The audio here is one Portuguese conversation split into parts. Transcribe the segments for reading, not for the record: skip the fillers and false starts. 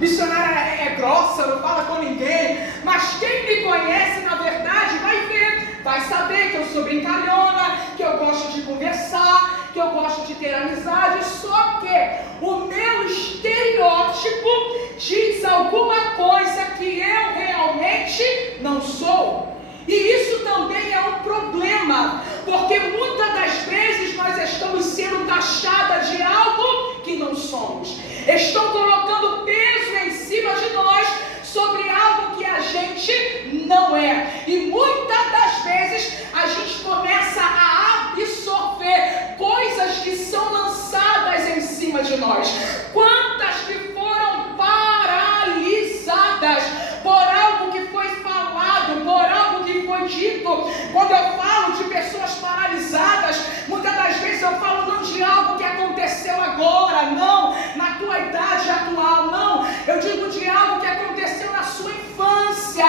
missionária é grossa, não fala com ninguém, mas quem me conhece, na verdade, vai ver, vai saber que eu sou brincalhona, que eu gosto de conversar, que eu gosto de ter amizade, só que o meu estereótipo diz alguma coisa que eu realmente não sou. E isso também é um problema, porque muitas das vezes nós estamos sendo taxadas de algo que não somos. Estão colocando peso em cima de nós sobre algo que a gente não é. E muitas das vezes a gente começa a absorver coisas que são lançadas em cima de nós. Quantas que foram paralisadas por algo que foi falado, por algo que foi dito. Quando eu falo de pessoas paralisadas, muitas das vezes eu falo não de algo que aconteceu agora, não, na tua idade atual, não. Eu digo de algo que aconteceu na sua infância.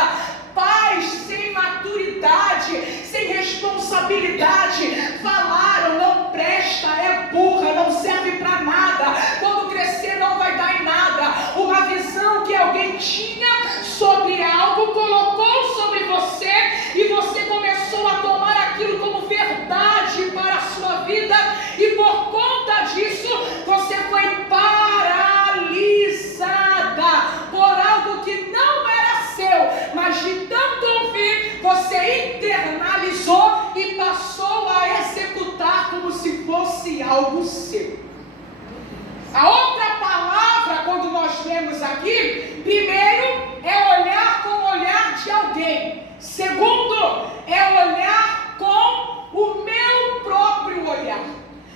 Pais sem maturidade, sem responsabilidade, falaram, não presta, é burra, não serve para nada, quando crescer não vai dar em nada. Uma visão que alguém tinha sobre algo, colocou sobre você, e você começou a tomar aquilo como verdade para a sua vida, e por conta disso, você foi paralisada por algo que não era seu, mas de tanto ouvir, você internalizou e passou a executar como se fosse algo seu. A outra palavra, quando nós vemos aqui, primeiro é olhar com o olhar de alguém. Segundo, é olhar com o meu próprio olhar.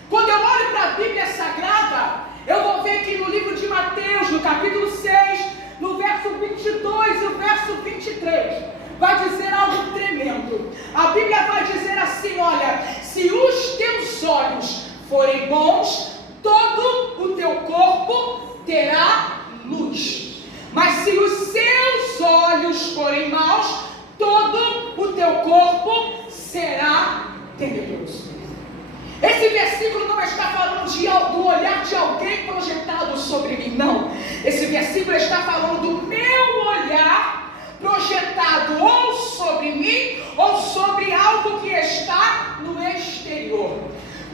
Quando eu olho para a Bíblia Sagrada, eu vou ver que no livro de Mateus, no capítulo 6, no verso 22 e o verso 23, vai dizer algo tremendo. A Bíblia vai dizer assim, olha, se os teus olhos forem bons, todo o teu corpo terá luz. Mas se os seus olhos forem maus, todo o teu corpo será tenebroso. Esse versículo não está falando do olhar de alguém projetado sobre mim, não. Esse versículo está falando do meu olhar projetado ou sobre mim ou sobre algo que está no exterior.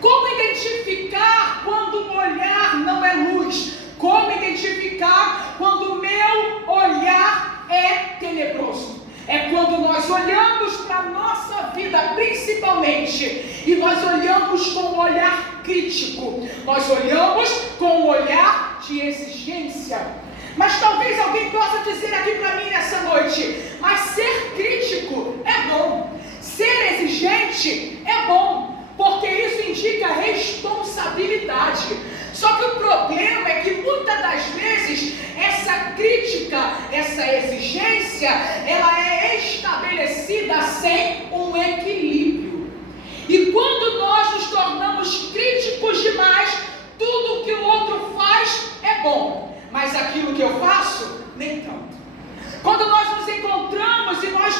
Como identificar quando um olhar não é luz? Como identificar quando o meu olhar é tenebroso? É quando nós olhamos para a nossa vida, principalmente, e nós olhamos com um olhar crítico. Nós olhamos com um olhar de exigência. Mas talvez alguém possa dizer aqui para mim nessa noite, mas ser crítico é bom. Ser exigente é bom, porque isso indica responsabilidade. Só que o problema é que muitas das vezes essa crítica, essa exigência, ela é estabelecida sem um equilíbrio. E quando nós nos tornamos críticos demais, tudo que o outro faz é bom, mas aquilo que eu faço, nem tanto. Quando nós nos encontramos e nós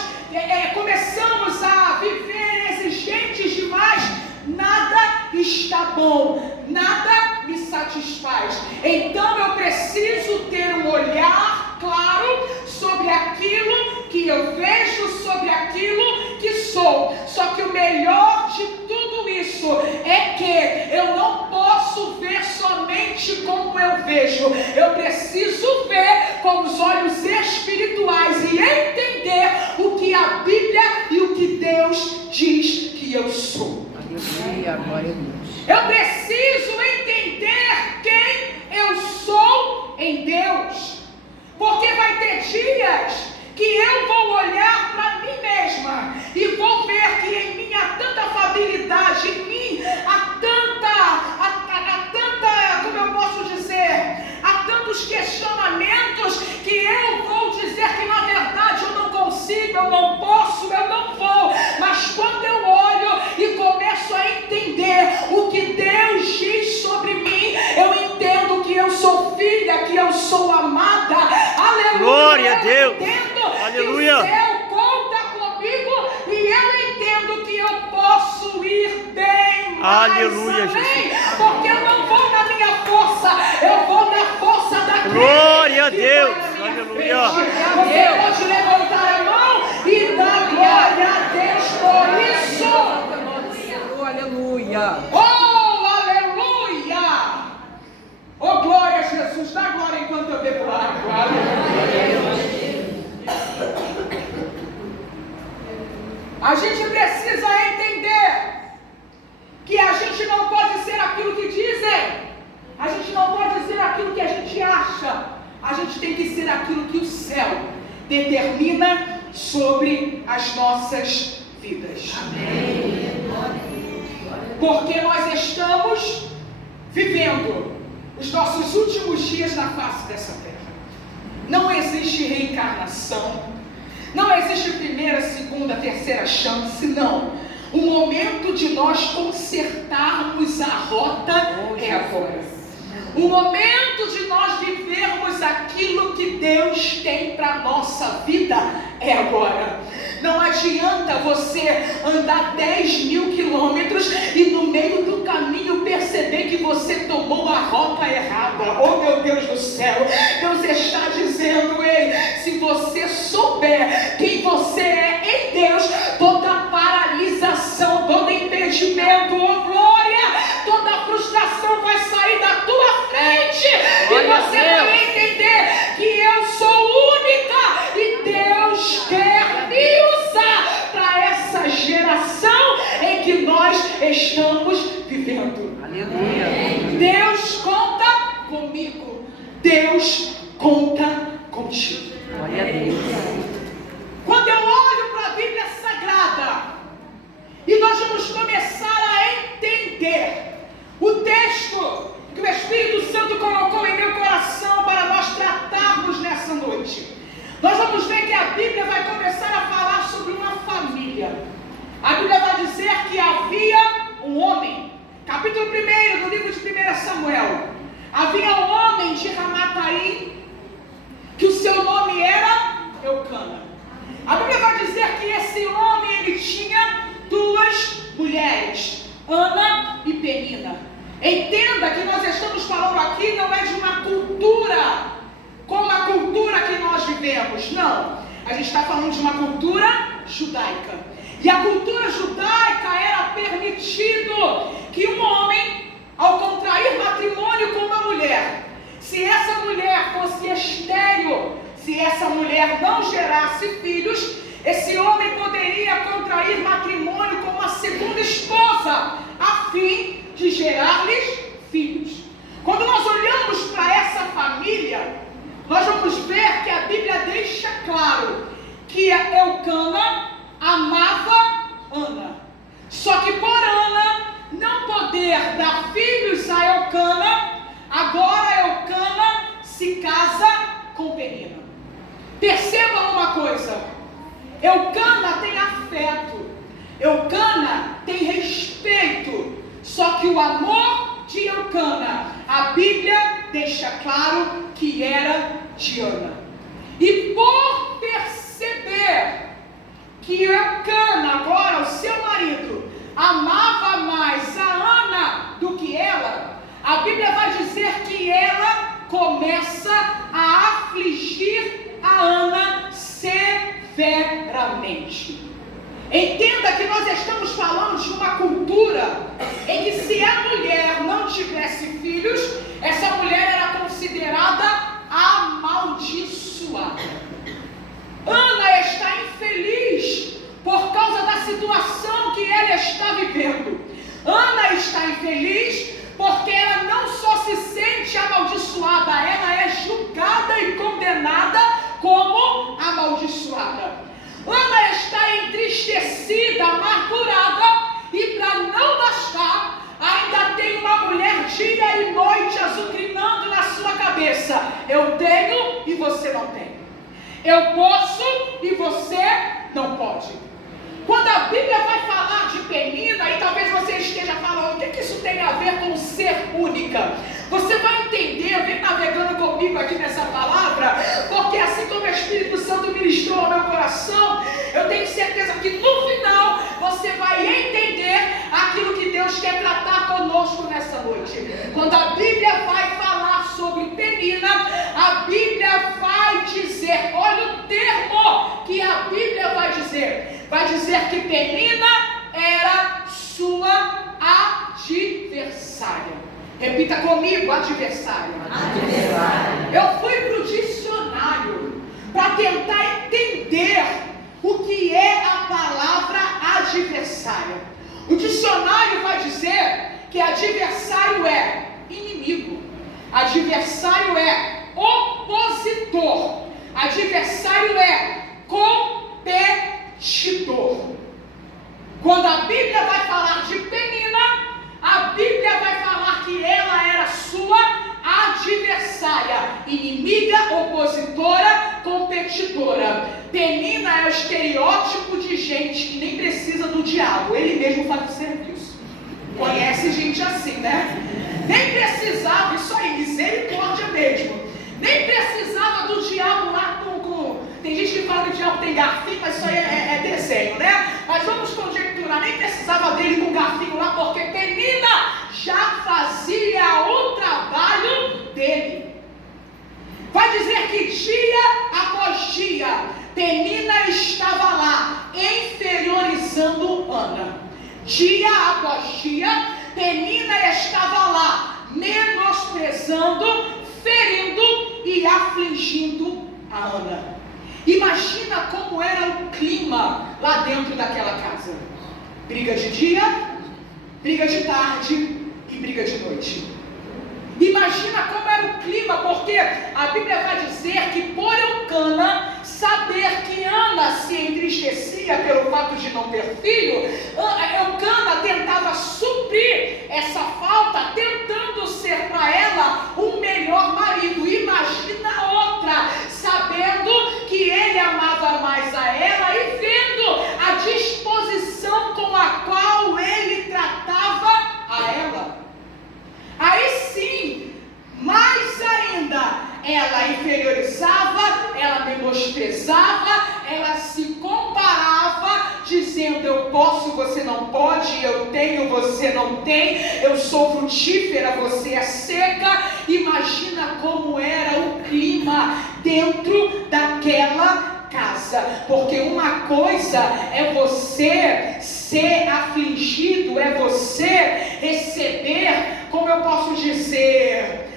começamos a viver exigentes demais, nada está bom, nada me satisfaz. Então eu preciso ter um olhar claro sobre aquilo que eu vejo, sobre aquilo que sou. Só que o melhor de tudo isso é que eu não posso ver somente como eu vejo. Eu preciso ver com os olhos espirituais e entender o que a Bíblia e o que Deus diz que eu sou. Eu preciso entender quem eu sou em Deus, porque vai ter dias que eu vou olhar para mim mesma e vou ver que em mim há tanta afabilidade, em mim há tanta, como eu posso dizer, há tantos questionamentos que eu vou dizer que na verdade eu não consigo, eu não posso, eu não vou. Mas quando eu olho e começo a entender o que Deus diz sobre mim, eu entendo que eu sou filha, que eu sou amada. Aleluia! Glória a Deus! Aleluia! Que o céu conta comigo e eu entendo que eu posso ir bem mais. Aleluia, Jesus! Porque eu não vou na minha força, eu vou na força da Glória a que Deus. vai na minha Aleluia. frente. Você pode levantar a mão e dar glória a Deus por isso. Aleluia. Oh, aleluia. Oh, glória a Jesus. Dá glória enquanto eu bebo água. A gente precisa entender que a gente não pode ser aquilo que dizem. A gente não pode ser aquilo que a gente acha. A gente tem que ser aquilo que o céu determina sobre as nossas vidas. Amém. Porque nós estamos vivendo os nossos últimos dias na face dessa terra. Não existe reencarnação. Não existe primeira, segunda, terceira chance, não. O momento de nós consertarmos a rota é agora. O momento de nós vivermos aquilo que Deus tem para a nossa vida é agora. Não adianta você andar 10.000 quilômetros e no meio do caminho perceber que você tomou a rota errada. Oh, meu Deus do céu! Deus está dizendo, ei, se você souber quem você é em Deus, toda paralisação, todo impedimento, oh glória, toda frustração vai sair da tua frente. E você vai entender que eu sou única e Deus quer me usar para essa geração em que nós estamos vivendo. Aleluia. Deus conta comigo. Deus conta contigo. Glória a Deus. Quando eu olho para a Bíblia Sagrada e nós vamos começar a entender o texto que o Espírito Santo colocou em meu coração para nós tratarmos nessa noite, nós vamos ver que a Bíblia vai começar a falar sobre uma família. A Bíblia vai dizer que havia um homem, capítulo 1 do livro de 1 Samuel. Havia um homem de Ramataim, que o seu nome era Eucana. A Bíblia vai dizer que esse homem, ele tinha duas mulheres, Ana e Penina. Entenda que nós estamos falando aqui não é de uma cultura como a cultura que nós vivemos, não. A gente está falando de uma cultura judaica. E a cultura judaica era permitido que um homem, ao contrair matrimônio com uma mulher, se essa mulher fosse estéril, se essa mulher não gerasse filhos, esse homem poderia contrair matrimônio com uma segunda esposa, a fim de gerar-lhes filhos. Quando nós olhamos para essa família, nós vamos ver que a Bíblia deixa claro que Eucana amava Ana. Só que por Ana não poder dar filhos a Eucana, agora Eucana se casa com Penina. Percebam uma coisa, Eucana tem afeto, Eucana tem respeito, só que o amor de Eucana, a Bíblia deixa claro que era de Ana. E por perceber que Eucana, agora o seu marido, amava mais a Ana do que ela, a Bíblia vai dizer que ela começa a afligir a Ana severamente. Entenda que nós estamos falando de uma cultura em que se a mulher não tivesse filhos, essa mulher era considerada amaldiçoada. Ana está infeliz por causa da situação que ela está vivendo. Ana está infeliz porque ela não só se sente amaldiçoada, ela é julgada e condenada como amaldiçoada. Ana está entristecida, amargurada, e para não bastar, ainda tem uma mulher dia e noite azucrinando na sua cabeça: eu tenho e você não tem, eu posso e você não pode. Quando a Bíblia vai falar de Penina, e talvez você esteja falando, o que isso tem a ver com ser única? Você vai entender, vem navegando comigo aqui nessa palavra, porque assim como o Espírito Santo ministrou ao meu coração, eu tenho certeza que no final você vai entender aquilo que Deus quer tratar conosco nessa noite. Quando a Bíblia vai falar sobre Penina, a Bíblia vai dizer, olha o termo que a Bíblia vai dizer que Penina era sua adversária. Repita comigo, adversária. Eu fui para o dicionário para tentar entender o que é a palavra adversária. O dicionário vai dizer que adversário é inimigo, adversário é opositor, adversário é competidor. Quando a Bíblia vai falar de Penina, a Bíblia vai falar que ela era sua adversária, inimiga, opositora, competidora. Penina é o estereótipo de gente que nem precisa do diabo, ele mesmo faz o serviço. Conhece gente assim, né? Nem precisava, isso aí, misericórdia mesmo. Nem precisava do diabo lá com... Tem gente que fala que o diabo tem garfinho, mas isso aí é desenho, né? Mas vamos conjecturar, nem precisava dele com garfinho lá, porque Penina já fazia o trabalho dele. Vai dizer que dia após dia, Penina estava lá, inferiorizando Ana. Dia após dia, Penina estava lá, menosprezando, ferindo e afligindo a Ana. Imagina como era o clima lá dentro daquela casa. Briga de dia, briga de tarde e briga de noite. Imagina como era o clima, porque a Bíblia vai dizer que por Eucana saber que Ana se entristecia pelo fato de não ter filho, Eucana tentava suprir essa falta, tentando ser para ela um melhor marido. Imagina outra, sabendo que ele amava mais a ela e vendo a disposição com a qual ele tratava a ela. Aí sim, mais ainda, ela inferiorizava, ela menosprezava, ela se comparava, dizendo: eu posso, você não pode, eu tenho, você não tem, eu sou frutífera, você é seca. Imagina como era o clima dentro daquela casa, porque uma coisa é você ser afligido, é você receber, como eu posso dizer,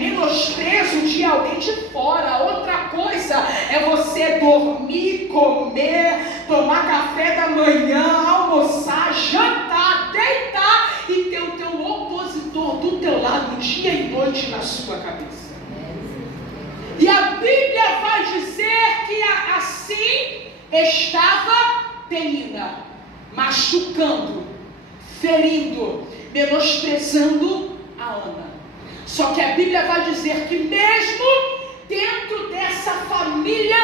menosprezo de alguém de fora. Outra coisa é você dormir, comer, tomar café da manhã, almoçar, jantar, deitar e ter o teu opositor do teu lado dia e noite na sua cabeça. E a Bíblia vai dizer que assim estava Penina, machucando, ferindo, menosprezando a Ana. Só que a Bíblia vai dizer que mesmo dentro dessa família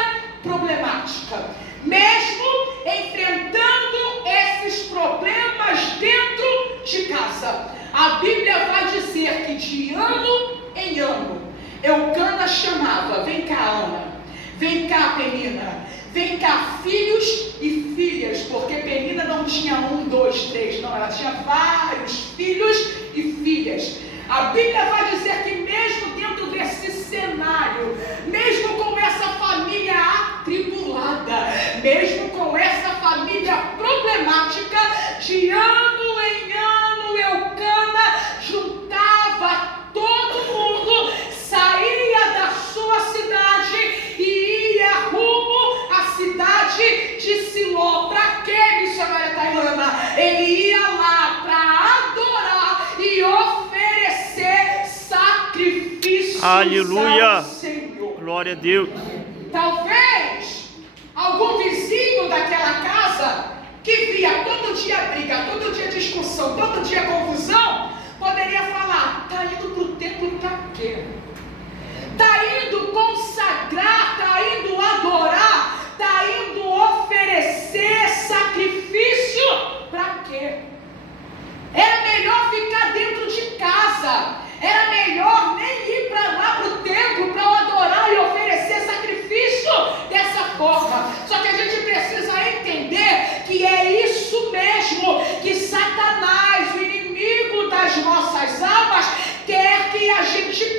problemática, mesmo enfrentando esses problemas dentro de casa, a Bíblia vai dizer que de ano em ano, Eucana chamava: vem cá, Ana, vem cá, Penina, vem cá, filhos e filhas, porque Penina não tinha 1, 2, 3, não, ela tinha vários filhos e filhas. A Bíblia vai dizer que mesmo dentro desse cenário, mesmo com essa família atribulada, mesmo com essa família problemática, de ano em ano, Eucana juntava todo mundo, saía da sua cidade e ia rumo à cidade de Siló. Para quê, missionária Tailana? Ele ia lá para adorar e oferecer sacrifícios Aleluia. ao Senhor. Glória a Deus. Talvez algum vizinho daquela casa que via todo dia briga, todo dia discussão, todo dia confusão, poderia falar: está indo para o templo para quê? Está indo consagrar, está indo adorar, está indo oferecer sacrifício para quê? Era melhor ficar dentro de casa, era melhor nem ir para lá para o templo para adorar e oferecer sacrifício dessa forma. Só que a gente precisa entender que é isso mesmo que Satanás, o inimigo das nossas almas, quer que a gente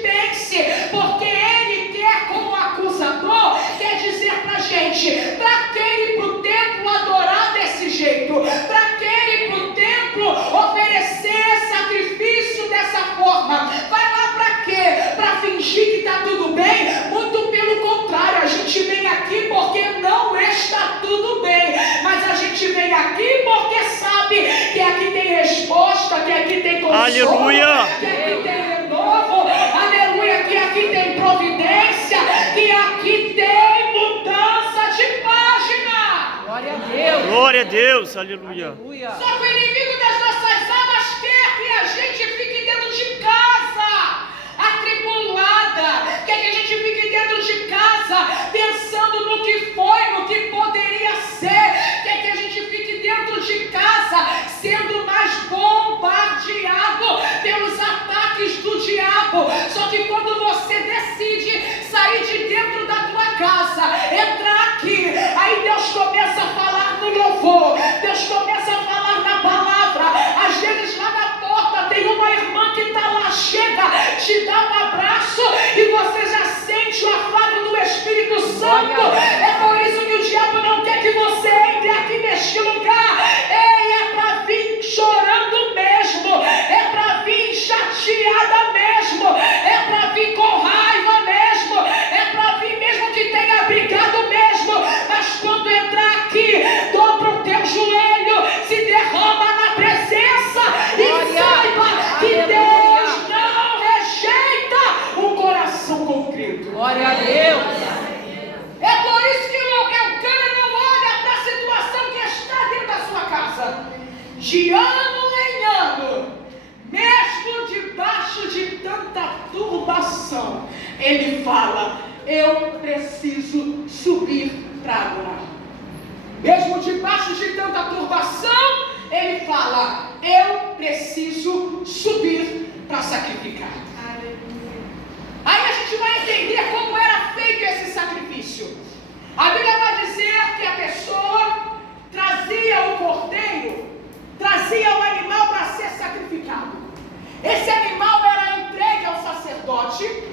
Aleluia. Que aqui tem renovo. Aleluia. Que aqui tem providência. Que aqui tem mudança de página. Glória a Deus. Glória a Deus. Aleluia. Aleluia. Só que o inimigo das nossas almas quer que a gente fique dentro de casa, atribulada, quer que a gente fique dentro de casa, pensando no que foi, no que poderia ser, quer que a gente fique dentro de casa, sendo mais bombardeado pelos ataques do diabo. Só que quando você decide sair de dentro da tua casa, entrar aqui, aí Deus começa a falar no louvor, Deus começa a falar na palavra. Às vezes lá na porta tem uma irmã que está lá, chega, te dá um abraço e você já sente o afago do Espírito Santo. É por isso que o diabo não quer que você entre aqui neste lugar. Ei, é para vir chorando mesmo, é para vir chateada mesmo, é para vir com raiva mesmo, é para vir mesmo que tenha brigado mesmo. Mas quando entrar aqui, dobra o teu joelho, se derrama na presença e saiba que Deus não rejeita um coração contrito. Glória a Deus. É por isso que o Elcana não olha para a situação que está dentro da sua casa. De ano em ano, mesmo debaixo de tanta turbação, ele fala: eu preciso subir para adorar. Mesmo debaixo de tanta turbação, ele fala: eu preciso subir para sacrificar. Aí a gente vai entender como era feito esse sacrifício. A Bíblia vai dizer que a pessoa trazia o cordeiro, trazia o animal para ser sacrificado. Esse animal era entregue ao sacerdote.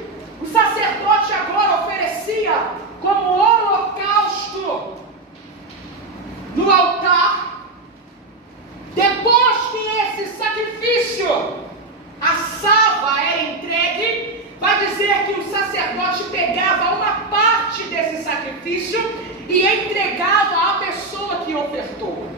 O sacerdote agora oferecia como holocausto no altar. Depois que esse sacrifício, a sava era entregue, vai dizer que o sacerdote pegava uma parte desse sacrifício e entregava à pessoa que ofertou.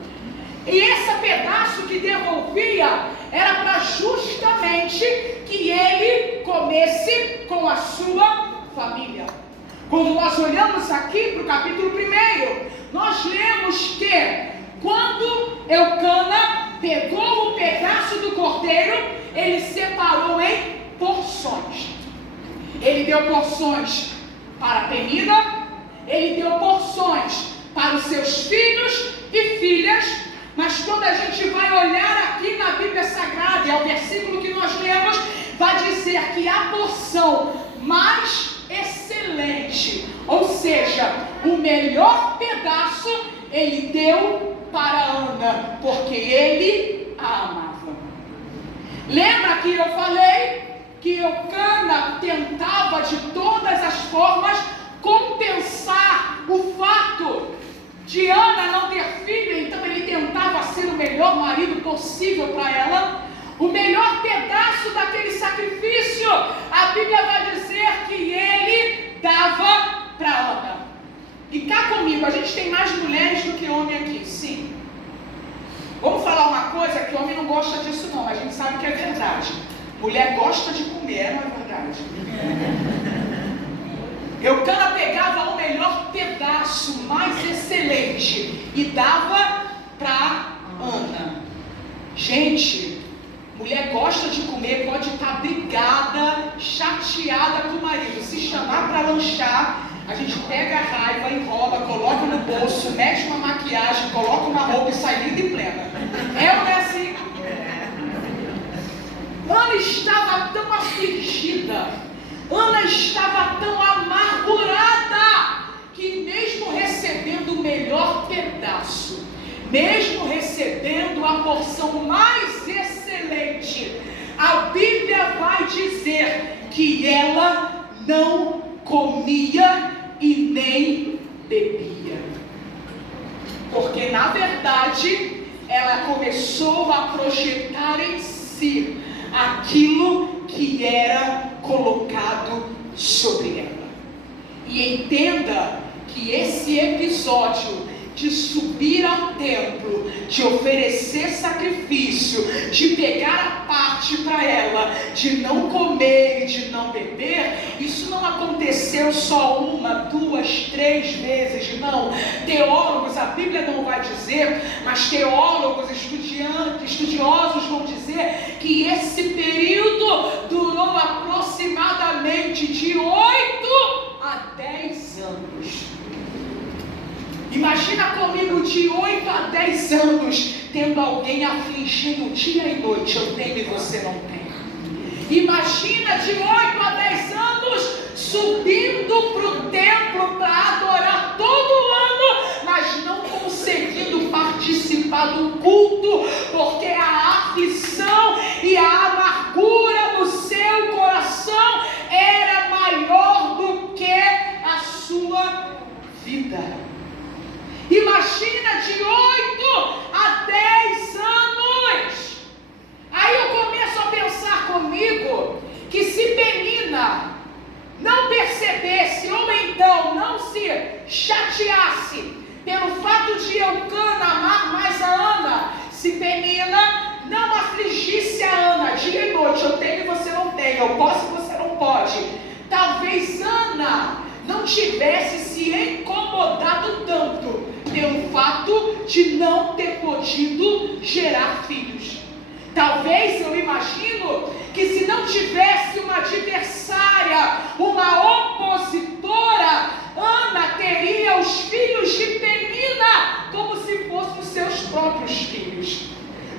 E esse pedaço que devolvia era para justamente que ele comesse com a sua família. Quando nós olhamos aqui para o capítulo 1, nós lemos que quando Elcana pegou o pedaço do cordeiro, ele separou em porções. Ele deu porções para a Penina, ele deu porções para os seus filhos e filhas. Mas quando a gente vai olhar aqui na Bíblia Sagrada, é o versículo que nós lemos, vai dizer que a porção mais excelente, ou seja, o melhor pedaço, ele deu para Ana, porque ele a amava. Lembra que eu falei que Elcana tentava de todas as formas compensar o fato de Ana não ter filho, então ele tentava ser o melhor marido possível para ela, o melhor pedaço daquele sacrifício. A Bíblia vai dizer que ele dava para Ana. E cá comigo, a gente tem mais mulheres do que homem aqui, sim. Vamos falar uma coisa que o homem não gosta disso não, mas a gente sabe que é verdade. Mulher gosta de comer, não é verdade? Elcana pegava o melhor pedaço, mais excelente, e dava para Ana. Gente, mulher gosta de comer, pode estar brigada, chateada com o marido. Se chamar para lanchar, a gente pega a raiva, enrola, coloca no bolso, mete uma maquiagem, coloca uma roupa e sai linda e plena. É ou não é assim? Ana estava tão afligida, Ana estava tão amargurada, que mesmo recebendo o melhor pedaço, mesmo recebendo a porção mais excelente, a Bíblia vai dizer que ela não comia e nem bebia. Porque na verdade ela começou a projetar em si aquilo que era colocado sobre ela. E entenda que esse episódio de subir ao templo, de oferecer sacrifício, de pegar a parte para ela, de não comer e de não beber, isso não aconteceu só 1, 2, 3 vezes, não. Teólogos, a Bíblia não vai dizer, mas teólogos, estudiosos vão dizer que esse período durou aproximadamente de 8 a 10 anos. Imagina comigo de 8 a 10 anos, tendo alguém afligindo dia e noite, eu tenho e você não tem. Imagina de 8 a 10 anos, subindo para o templo para adorar todo ano, mas não conseguindo participar do culto, porque a aflição e a amargura do seu coração era maior do que a sua vida. Imagina de 8 a 10 anos. Aí eu começo a pensar comigo que se Penina não percebesse ou então não se chateasse pelo fato de Eucana amar mais a Ana, se Penina não afligisse a Ana dia e noite, eu tenho e você não tem, eu posso e você não pode, talvez Ana não tivesse se incomodado tanto pelo fato de não ter podido gerar filhos. Talvez, eu imagino, que se não tivesse uma adversária, uma opositora, Ana teria os filhos de Penina como se fossem os seus próprios filhos.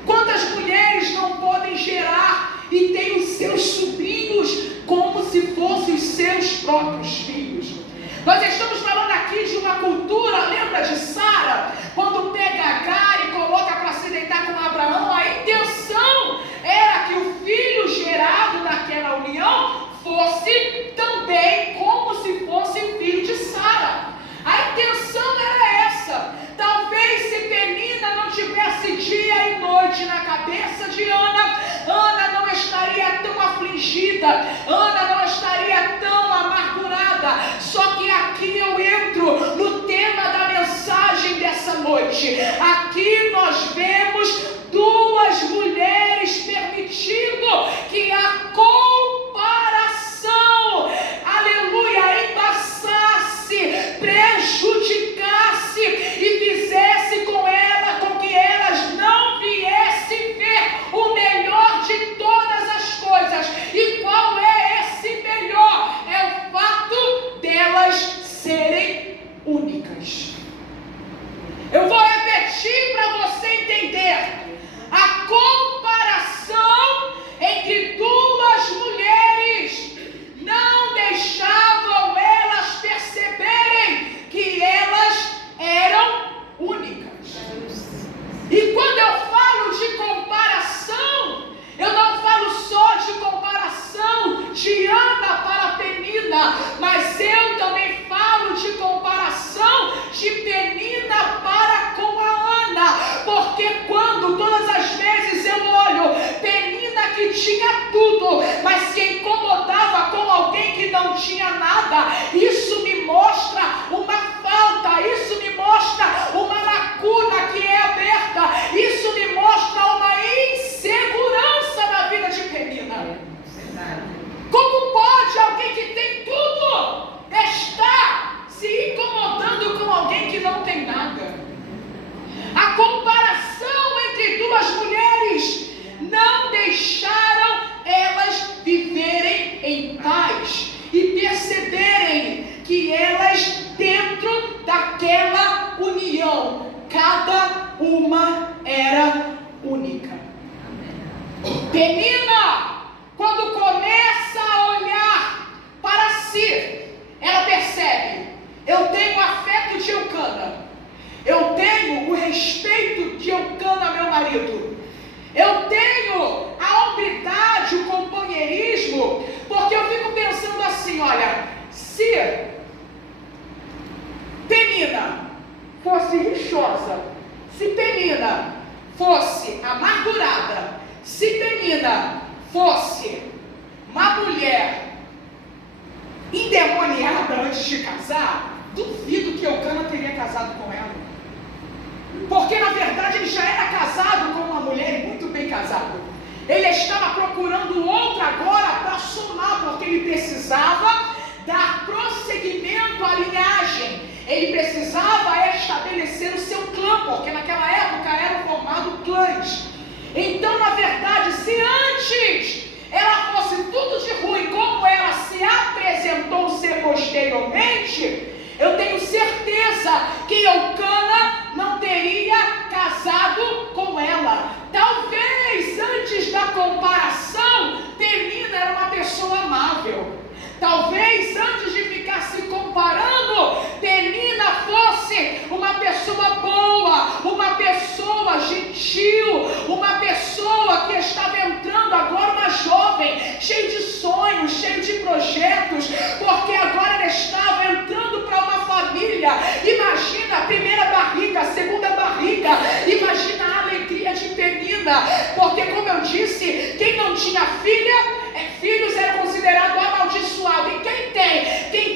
Quantas mulheres não podem gerar e têm os seus sobrinhos como se fossem os seus próprios filhos? Nós estamos falando aqui de uma cultura, lembra de Sara? Quando pega Agar e coloca para se deitar com Abraão, a intenção era que o filho gerado naquela união fosse também como se fosse filho de Sara. A intenção era essa. Talvez se Penina não tivesse dia e noite na cabeça de Ana, Ana não estaria tão afligida, Ana não estaria tão amargurada. Só que aqui eu entro no tema da mensagem dessa noite. Aqui nós vemos duas mulheres permitindo que a comparação, aleluia, embaçasse, prejudicasse e fizesse com que elas não viessem ver o melhor de todas as coisas. E qual é esse melhor? É o fato delas serem únicas. Eu vou repetir para você entender. A comparação entre duas mulheres não deixavam elas perceberem que elas eram únicas. E quando eu falo de comparação, eu não falo só de comparação de Ana para Penina, mas eu também falo de comparação de Penina para com a Ana, porque quando todas as vezes eu olho Penina que tinha tudo, mas se incomodava com alguém que não tinha nada, isso me mostra uma falta, isso me mostra uma lacuna que é aberta, isso me mostra uma insegurança na vida de Penina. Como pode alguém que tem tudo estar se incomodando com alguém que não tem nada? A comparação entre duas mulheres não deixaram elas viverem em paz e perceberem que elas, dentro daquela união, cada uma era única. Penina, quando começa a olhar para si, ela percebe: eu tenho o afeto de Eucana, eu tenho o respeito de Eucana, meu marido, eu tenho a hombridade, o companheirismo, porque eu fico pensando assim, olha, se Penina fosse rixosa, se Penina fosse amargurada, se Penina fosse uma mulher endemoniada antes de casar, duvido que Eucana teria casado com ela. Porque na verdade ele já era casado com uma mulher, muito bem casado. Ele estava procurando outra agora para somar, porque ele precisava dar prosseguimento à linhagem. Ele precisava estabelecer o seu clã, porque naquela época eram formados clãs. Então, na verdade, se antes ela fosse tudo de ruim, como ela se apresentou ser posteriormente, eu tenho certeza que Eucana não teria casado com ela. Talvez antes da comparação, Penina era uma pessoa amável. Talvez antes de ficar se comparando, Penina fosse uma pessoa boa, uma pessoa gentil, uma pessoa que estava entrando agora, uma jovem, cheia de sonhos, cheia de projetos, porque agora ela estava entrando para uma família. Imagina a primeira barriga, a segunda barriga, imagina a alegria de Penina, porque como eu disse, quem não tinha filhos era considerado amaldiçoado, e quem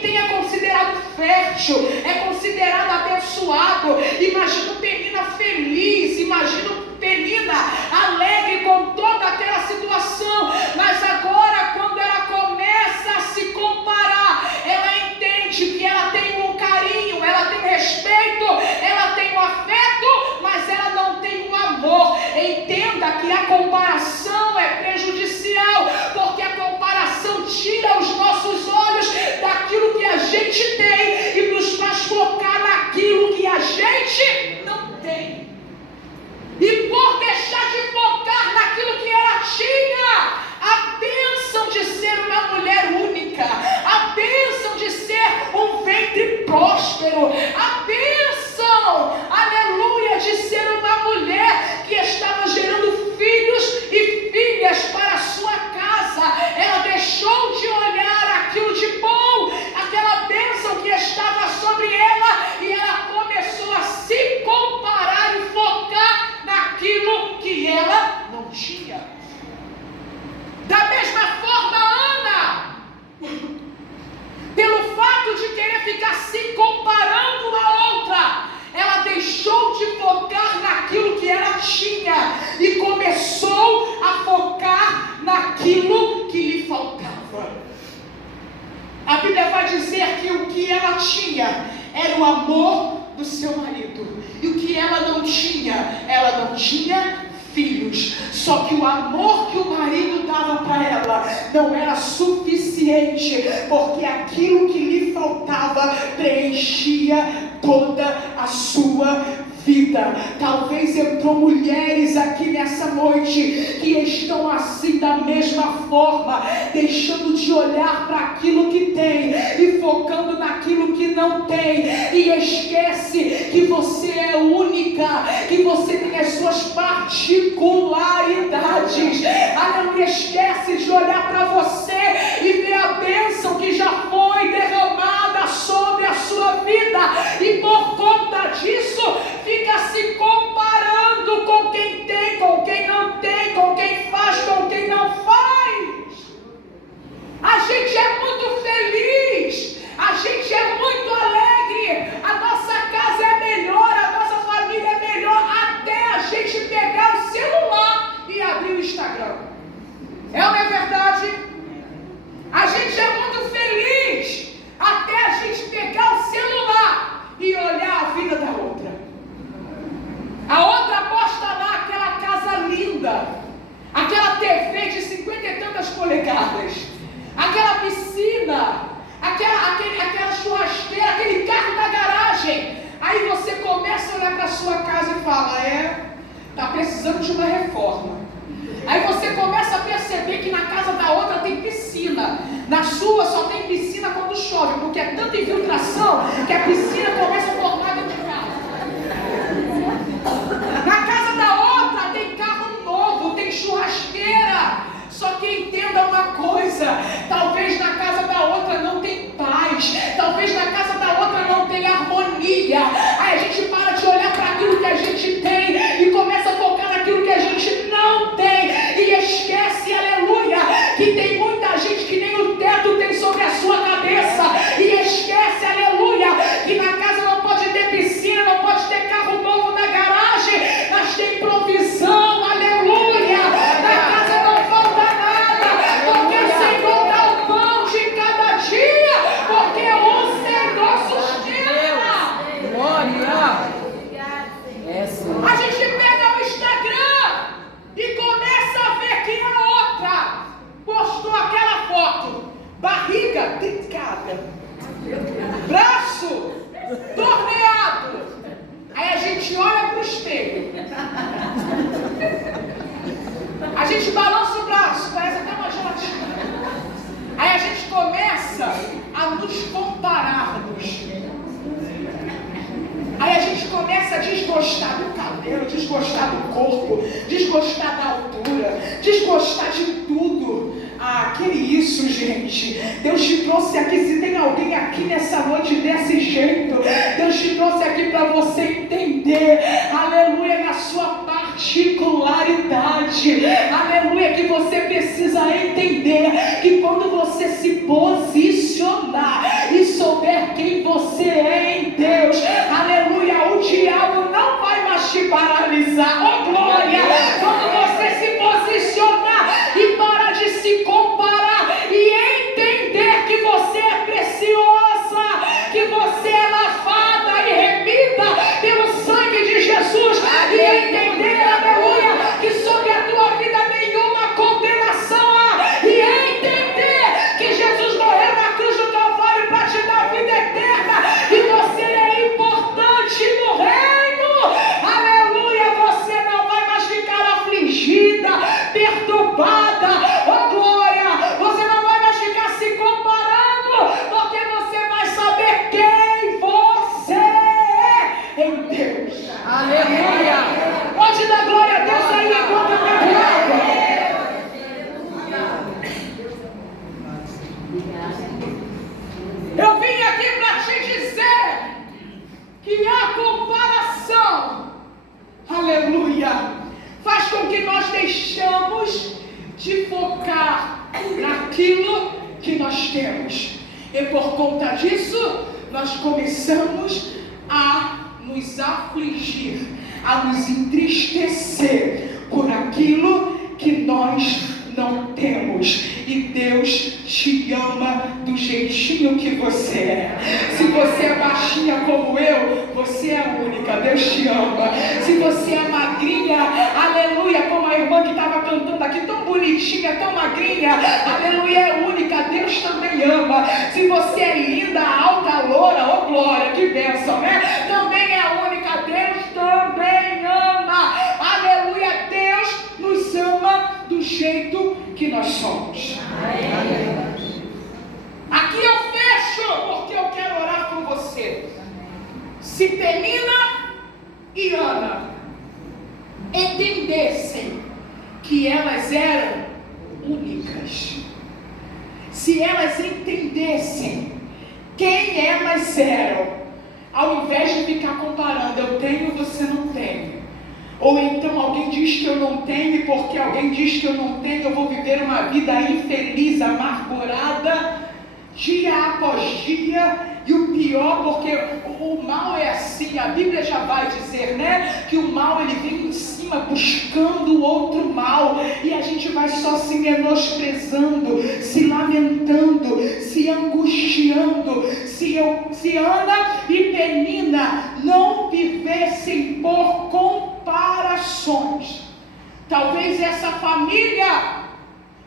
tem é considerado fértil, é considerado abençoado. Imagina Penina feliz, imagina Penina alegre com toda aquela situação, mas agora quando ela começa a se comparar, ela entende que ela tem um carinho, ela tem respeito, ela tem um afeto, mas ela não tem um amor. Entenda que a comparação é prejudicial, porque a comparação tira os nossos olhos daquilo que a gente tem e nos faz focar naquilo que a gente não tem. E por deixar de focar naquilo que ela tinha, a bênção de ser uma mulher única, a bênção de ser um ventre próspero, a bênção, aleluia, de ser uma mulher que estava gerando filhos e filhas para a sua casa, ela deixou de olhar aquilo de bom, aquela bênção que estava sobre ela, e ela começou a se comparar e focar naquilo que ela não tinha. Da mesma forma, Ana, pelo fato de querer ficar se comparando a outra, ela deixou de focar naquilo que ela tinha e começou a focar naquilo que lhe faltava. A Bíblia vai dizer que o que ela tinha era o amor do seu marido, e o que ela não tinha filhos. Só que o amor que o marido dava para ela não era suficiente, porque aquilo que lhe faltava preenchia toda a sua vida. Talvez entrou mulheres aqui nessa noite que estão assim da mesma forma, deixando de olhar para aquilo que tem e focando naquilo que não tem, e esquece que você é única, que você tem as suas particularidades. Aleluia, esquece de olhar para você e ver a bênção que já foi derramada sobre a sua vida, e por conta disso fica se comparando com quem tem, com quem não tem, com quem faz, com quem não faz. A gente é muito feliz, a gente é muito alegre, a nossa casa é melhor, a nossa família é melhor, até a gente pegar o celular e abrir o Instagram. É ou não é verdade? A gente é muito feliz até a gente pegar o celular e olhar a vida da outra. A outra posta lá aquela casa linda, aquela TV de 50 e tantas polegadas, aquela piscina, aquela churrasqueira, aquele carro na garagem. Aí você começa a olhar para a sua casa e fala, está precisando de uma reforma. Aí você começa a perceber que na casa da outra tem piscina, na sua só tem piscina quando chove, porque é tanta infiltração que a piscina começa a formar dentro de casa. Na casa da outra tem carro novo, tem churrasqueira. Só que entenda uma coisa, talvez na casa da outra não tem paz, talvez na casa da outra não tem harmonia. Aí a gente para de olhar para aquilo que a gente tem e começa a focar naquilo que a gente não tem, e esquece, aleluia, que tem muita gente que nem o teto tem sobre a sua cabeça, e esquece, aleluia, que na casa não pode ter piscina, não pode ter carro novo na garagem. gente balança o braço, parece até uma gelatina. Aí a gente começa a nos compararmos. Aí a gente começa a desgostar do cabelo, desgostar do corpo, desgostar da altura, desgostar de tudo. Ah, que isso, gente. Deus te trouxe aqui, se tem alguém aqui nessa noite desse jeito, Deus te trouxe aqui para você entender, aleluia, na sua particularidade, aleluia, que você precisa entender que quando você se posicionar e souber quem você é em Deus, aleluia, o diabo não vai mais te paralisar. Oh glória, quando você se posicionar e parar de se comparar e entender que você é preciosa, que você é lavada e remida pelo sangue de Jesus, e entender, aleluia, que sobre a tua vida nenhuma condenação há, e entender que Jesus morreu na cruz do Calvário para te dar vida eterna, e você é importante no reino, aleluia, você não vai mais ficar afligida, perturbada, oh glória, você não vai mais ficar se comparando, porque você vai saber quem você é em Deus. Aleluia! Pode dar glória a Deus aí enquanto eu bebo água. Eu vim aqui para te dizer que a comparação, aleluia, faz com que nós deixamos de focar naquilo que nós temos. E por conta disso, nós começamos a nos afligir, a nos entristecer por aquilo que nós não temos. E Deus te ama do jeitinho que você é. Se você é baixinha como eu, você é única, Deus te ama. Se você é magrinha, aleluia, como a irmã que estava cantando aqui, tão bonitinha, tão magrinha, aleluia, é única, Deus também ama. Se você é linda, alta, loura, oh glória, que bênção, né? Também é única, Deus também ama. Aleluia, Deus nos ama do jeito que nós somos. Aqui eu fecho, porque eu quero orar com você. Se Penina e Ana entendessem que elas eram únicas, se elas entendessem quem elas eram, ao invés de ficar comparando, eu tenho, você não tem, ou então alguém diz que eu não tenho, e porque alguém diz que eu não tenho, eu vou viver uma vida infeliz, amargurada, dia após dia. E o pior, porque o mal é assim, a Bíblia já vai dizer, né, que o mal ele vem em cima buscando outro mal, e a gente vai só se menosprezando, se lamentando, se angustiando. Se Ana e Penina não vivessem por comparações, talvez essa família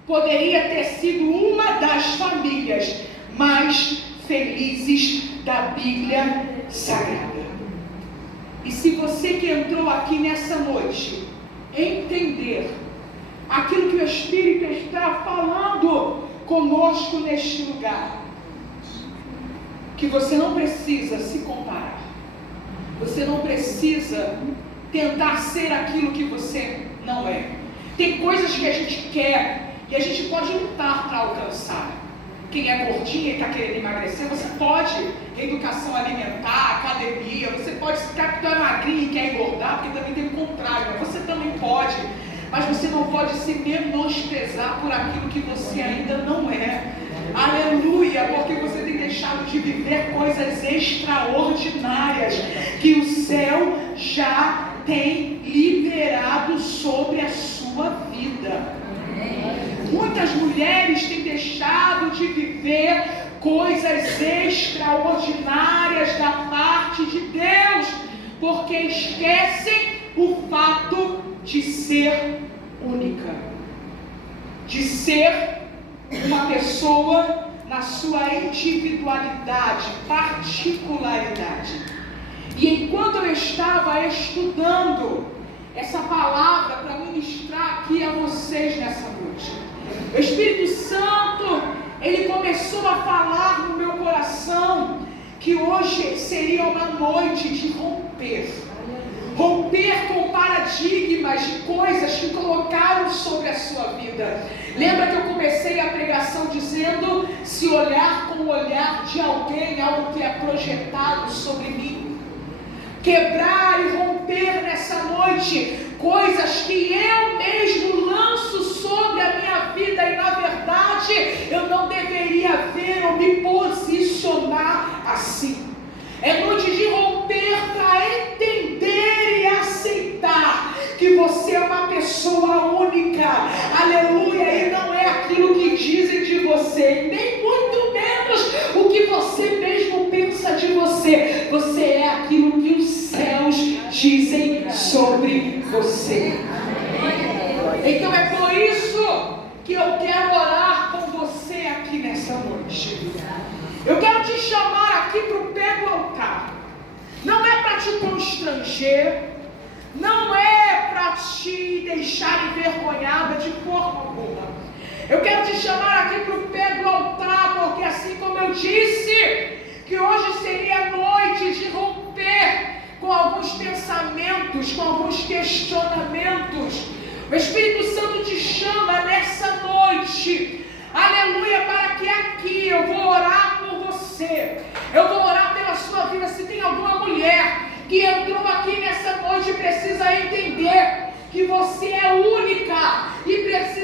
poderia ter sido uma das famílias mais felizes da Bíblia Sagrada. E se você que entrou aqui nessa noite entender aquilo que o Espírito está falando conosco neste lugar, que você não precisa se comparar, você não precisa tentar ser aquilo que você não é. Tem coisas que a gente quer e a gente pode lutar para alcançar. Quem é gordinha e está querendo emagrecer, você pode, educação alimentar, academia, você pode ficar que tu é magrinha e quer engordar, porque também tem o contrário, né? Você também pode, mas você não pode se menosprezar por aquilo que você ainda não é. Aleluia, porque você tem deixado de viver coisas extraordinárias que o céu já tem liberado sobre a sua vida. Muitas mulheres têm deixado de viver coisas extraordinárias da parte de Deus, porque esquecem o fato de ser única, de ser uma pessoa na sua individualidade, particularidade. E enquanto eu estava estudando essa palavra para ministrar aqui a vocês nessa noite. O Espírito Santo, ele começou a falar no meu coração que hoje seria uma noite de romper. Romper com paradigmas de coisas que colocaram sobre a sua vida. Lembra que eu comecei a pregação dizendo: se olhar com o olhar de alguém, algo que é projetado sobre mim. Quebrar e romper nessa noite coisas que eu mesmo lanço sobre a minha vida e na verdade eu não deveria ver ou me posicionar assim. É noite de romper para entender e aceitar que você é uma pessoa única, aleluia, e não é aquilo que dizem de você, nem muito menos o que você mesmo pensa de você. Você é aquilo que os céus dizem sobre você. Então é por isso que eu quero orar com você aqui nessa noite. Eu quero te chamar aqui para o pé do altar. Não é para te constranger, não é para te deixar envergonhada de forma alguma. Eu quero te chamar aqui para o pé do altar, porque assim como eu disse, que hoje seria noite de romper com alguns pensamentos, com alguns questionamentos. O Espírito Santo te chama nessa noite, aleluia, para que aqui eu vou orar por você, eu vou orar pela sua vida. Se tem alguma mulher que entrou aqui nessa noite e precisa entender que você é única e precisa